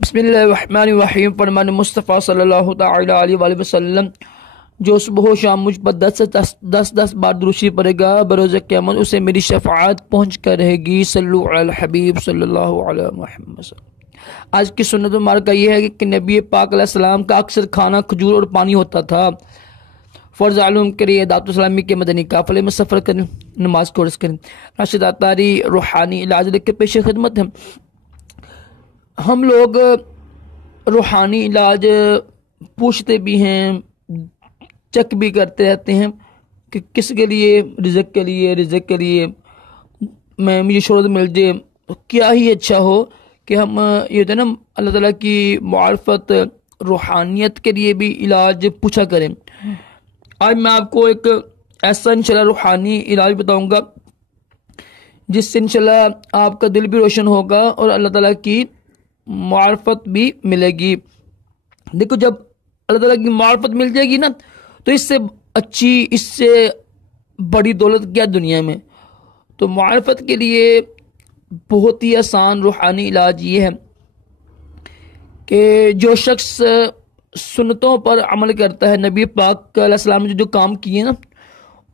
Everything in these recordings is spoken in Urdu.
بسم اللہ الرحمن الرحیم۔ فرمان مصطفیٰ صلی اللہ تعالی علیہ وآلہ وسلم جو صبح و شام مجھ پر 10 بار دروشی پڑے گا بروز قیامت اسے میری شفاعت پہنچ کر رہے گی۔ صلو علی الحبیب صلی اللہ علیہ محمد وسلم۔ آج کی سنت مبارکہ یہ ہے کہ نبی پاک علیہ السلام کا اکثر کھانا کھجور اور پانی ہوتا تھا۔ فرض علوم کے لیے دعوت اسلامی کے مدنی قافلے میں سفر کریں، نماز کو عرض کریں۔ راشد عطاری روحانی علاج لکھ کے پیش خدمت ہیں۔ ہم لوگ روحانی علاج پوچھتے بھی ہیں، چیک بھی کرتے رہتے ہیں کہ کس کے لیے، رزق کے لیے میں مجھے شہرت مل جائے، کیا ہی اچھا ہو کہ ہم یہ ہوتا ہے نا اللہ تعالیٰ کی معرفت روحانیت کے لیے بھی علاج پوچھا کریں۔ آج میں آپ کو ایک ایسا انشاءاللہ روحانی علاج بتاؤں گا جس سے انشاءاللہ آپ کا دل بھی روشن ہوگا اور اللہ تعالیٰ کی معرفت بھی ملے گی۔ دیکھو جب اللہ تعالیٰ کی معرفت مل جائے گی نا تو اس سے اچھی، اس سے بڑی دولت کیا دنیا میں۔ تو معرفت کے لیے بہت ہی آسان روحانی علاج یہ ہے کہ جو شخص سنتوں پر عمل کرتا ہے، نبی پاک علیہ السلام نے جو کام کیے نا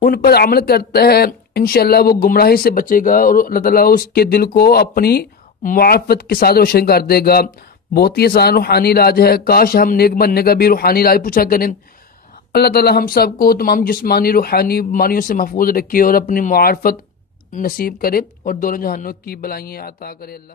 ان پر عمل کرتا ہے، انشاءاللہ وہ گمراہی سے بچے گا اور اللہ تعالیٰ اس کے دل کو اپنی معرفت کے ساتھ روشن کر دے گا۔ بہت ہی آسان روحانی علاج ہے۔ کاش ہم نیک بننے کا بھی روحانی علاج پوچھا کریں۔ اللہ تعالیٰ ہم سب کو تمام جسمانی روحانی بیماریوں سے محفوظ رکھے اور اپنی معرفت نصیب کرے اور دونوں جہانوں کی بلائیں عطا کرے۔ اللہ